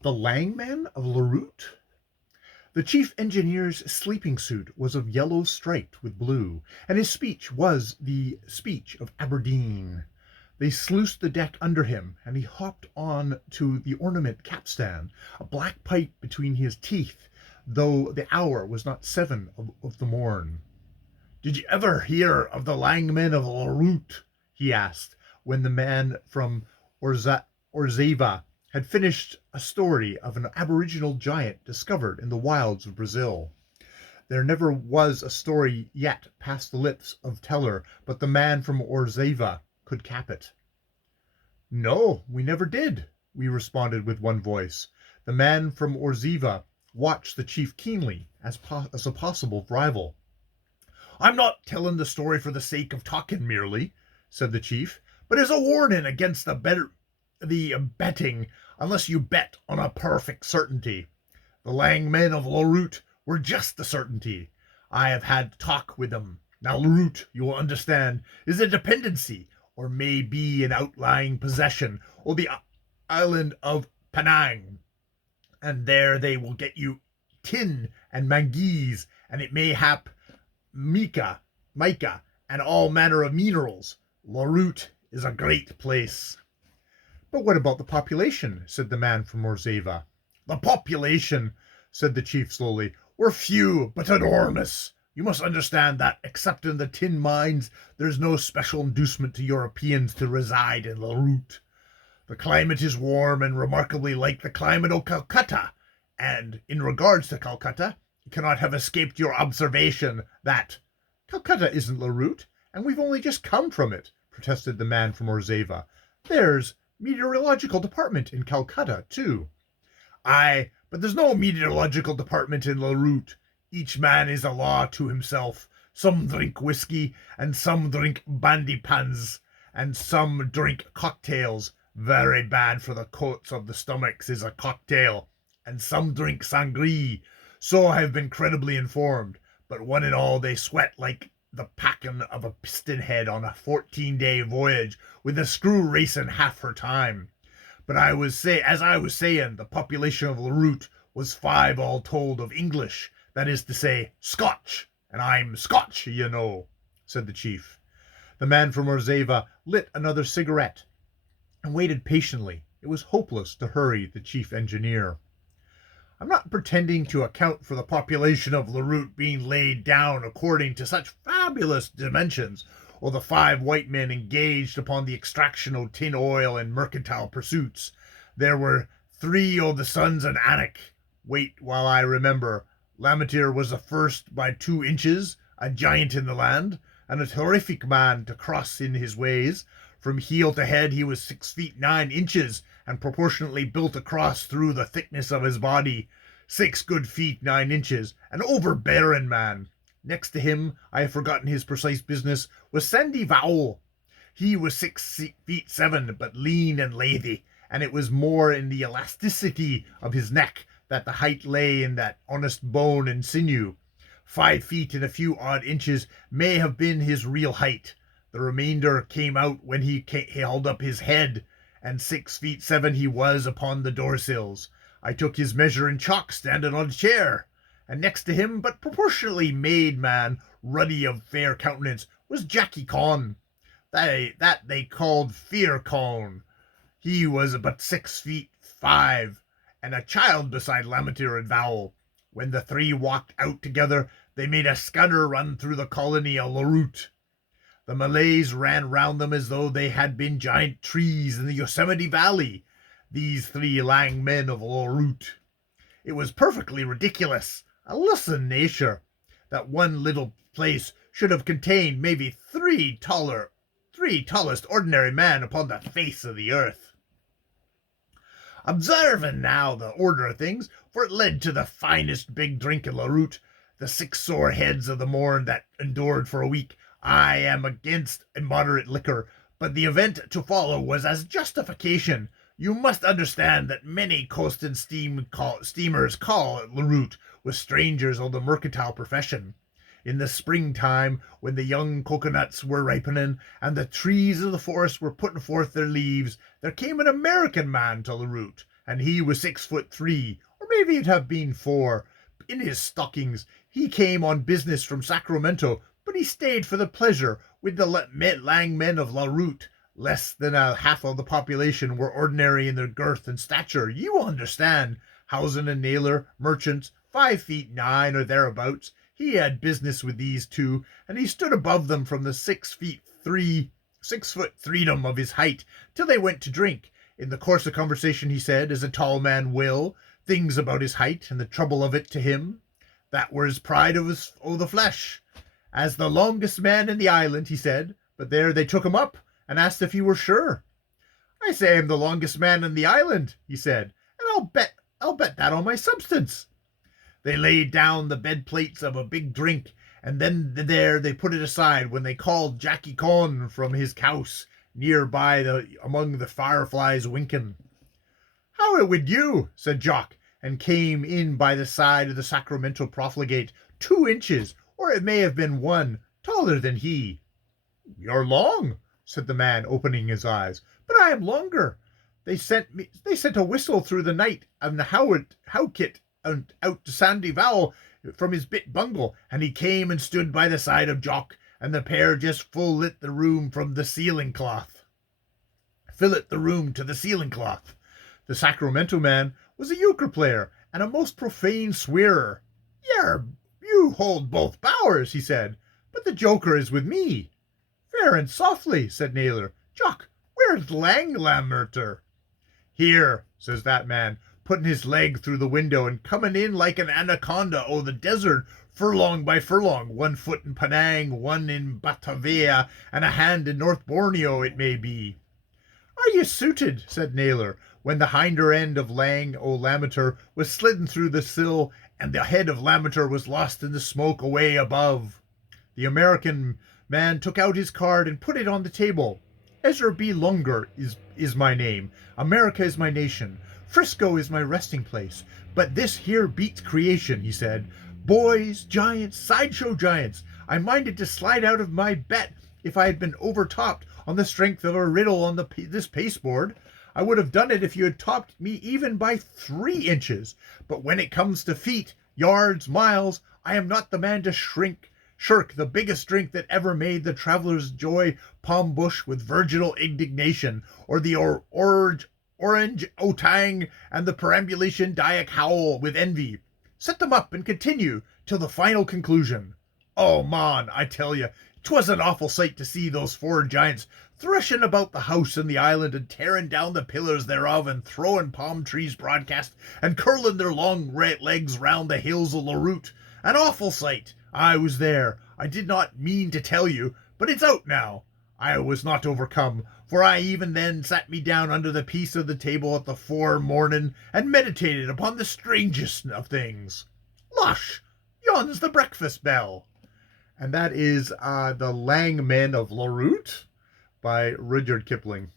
The Langman of Lerut? The chief engineer's sleeping suit was of yellow striped with blue, and his speech was the speech of Aberdeen. They sluiced the deck under him, and he hopped on to the ornament capstan, a black pipe between his teeth, though the hour was not 7 of the morn. "Did you ever hear of the Langmen of Lerut?" he asked, when the man from Orzava had finished a story of an aboriginal giant discovered in the wilds of Brazil. There never was a story yet past the lips of teller, but the man from Orzava could cap it. "No, we never did," we responded with one voice. The man from Orzava watched the chief keenly, as a possible rival. "I'm not telling the story for the sake of talking merely," said the chief, "but as a warning against the betting, unless you bet on a perfect certainty. The Langmen of Lerut were just a certainty. I have had talk with them. Now Lerut, you will understand, is a dependency, or may be an outlying possession, of the island of Penang, and there they will get you tin and manganese, and it may hap mica, and all manner of minerals. Lerut is a great place." "But what about the population?" said the man from Orzava. "The population," said the chief slowly, "were few but enormous. You must understand that, except in the tin mines, there's no special inducement to Europeans to reside in Lerut. The climate is warm and remarkably like the climate of Calcutta, and in regards to Calcutta, it cannot have escaped your observation that—" "Calcutta isn't Lerut, and we've only just come from it," protested the man from Orzava. "There's meteorological department in Calcutta, too." "Aye, but there's no meteorological department in Lerut. Each man is a law to himself. Some drink whiskey, and some drink bandipans, and some drink cocktails. Very bad for the coats of the stomachs is a cocktail. And some drink sangria. So I have been credibly informed. But one and all they sweat like the packing of a piston head on a 14-day voyage, with the screw racing half her time. But as I was saying, the population of Lerut was 5 all told of English, that is to say, Scotch, and I'm Scotch, you know," said the chief. The man from Orzava lit another cigarette and waited patiently. It was hopeless to hurry the chief engineer. "I'm not pretending to account for the population of Lerut being laid down according to such fabulous dimensions, or the 5 white men engaged upon the extraction of tin oil and mercantile pursuits. There were 3 o' the sons of Anak. Wait while I remember. Lamitir was the first by 2 inches, a giant in the land, and a terrific man to cross in his ways. From heel to head he was 6 feet 9 inches, and proportionately built across through the thickness of his body. 6 good feet 9 inches, an overbearing man. Next to him, I have forgotten his precise business, was Sandy Vowel. He was 6 feet 7, but lean and lathy, and it was more in the elasticity of his neck that the height lay in that honest bone and sinew. 5 feet and a few odd inches may have been his real height. The remainder came out when he held up his head, and 6 feet 7 he was upon the door-sills. I took his measure in chalk standing on a chair. And next to him, but proportionately made man, ruddy of fair countenance, was Jackie Con. That they called Fear Con. He was but 6 feet 5, and a child beside Lamitir and Vowel. When the 3 walked out together, they made a scudder run through the colony of Lerut. The Malays ran round them as though they had been giant trees in the Yosemite Valley, these 3 lang men of Lerut. It was perfectly ridiculous. A lesson nature, that one little place should have contained maybe 3 tallest ordinary men upon the face of the earth. Observing now the order of things, for it led to the finest big drink in Lerut, the 6 sore heads of the morn that endured for a week. I am against immoderate liquor, but the event to follow was as justification. You must understand that many coasting steamers call at Lerut with strangers of the mercantile profession. In the springtime, when the young coconuts were ripening, and the trees of the forest were putting forth their leaves, there came an American man to Lerut, and he was 6'3", or maybe it'd have been 4, in his stockings. He came on business from Sacramento, but he stayed for the pleasure with the Lgmn of La Route. Less than a half of the population were ordinary in their girth and stature. You understand. Housen and Naylor, merchants, 5'9" or thereabouts. He had business with these two, and he stood above them from the 6'3" of his height till they went to drink. In the course of conversation he said, as a tall man will, things about his height and the trouble of it to him. That were his pride o' the flesh. As the longest man in the island, he said, but there they took him up and asked if he were sure. I say I'm the longest man in the island, he said, and I'll bet that on my substance. They laid down the bed plates of a big drink, and then there they put it aside when they called Jackie Con from his house near by among the fireflies winking. How it would you, said Jock, and came in by the side of the Sacramento profligate, 2 inches, or it may have been 1, taller than he. You're long, said the man, opening his eyes, but I am longer. They sent a whistle through the night, and Howkit out to Sandy Vowel from his bit bungle, and he came and stood by the side of Jock, and the pair just full lit the room from the ceiling cloth. Fill it the room to the ceiling cloth. The Sacramento man was a euchre player and a most profane swearer. You hold both bowers, he said, but the joker is with me. Fair and softly, said Naylor. Jock, where's Langlamerter? Here, says that man, putting his leg through the window and coming in like an anaconda o' the desert, furlong by furlong, 1 foot in Penang, 1 in Batavia, and a hand in North Borneo, it may be. Are you suited? Said Naylor, when the hinder end of Lammeter was slidden through the sill, and the head of Lammeter was lost in the smoke away above. The American man took out his card and put it on the table. Ezra B. Lunger is my name. America is my nation. Frisco is my resting place. But this here beats creation, he said. Boys, giants, sideshow giants. I minded to slide out of my bet if I had been overtopped on the strength of a riddle on this pasteboard. I would have done it if you had topped me even by 3 inches. But when it comes to feet, yards, miles, I am not the man to shirk the biggest drink that ever made the traveler's joy palm bush with virginal indignation, or the orange otang and the perambulation Dayak howl with envy. Set them up and continue till the final conclusion. Oh, man, I tell you, 'twas an awful sight to see those 4 giants threshing about the house and the island and tearing down the pillars thereof and throwing palm trees broadcast and curling their long legs round the hills of La Route. An awful sight. I was there. I did not mean to tell you, but it's out now. I was not overcome, for I even then sat me down under the piece of the table at the 4 morning and meditated upon the strangest of things. Lush! Yon's the breakfast bell. And that is The Lgmn of La Route by Rudyard Kipling.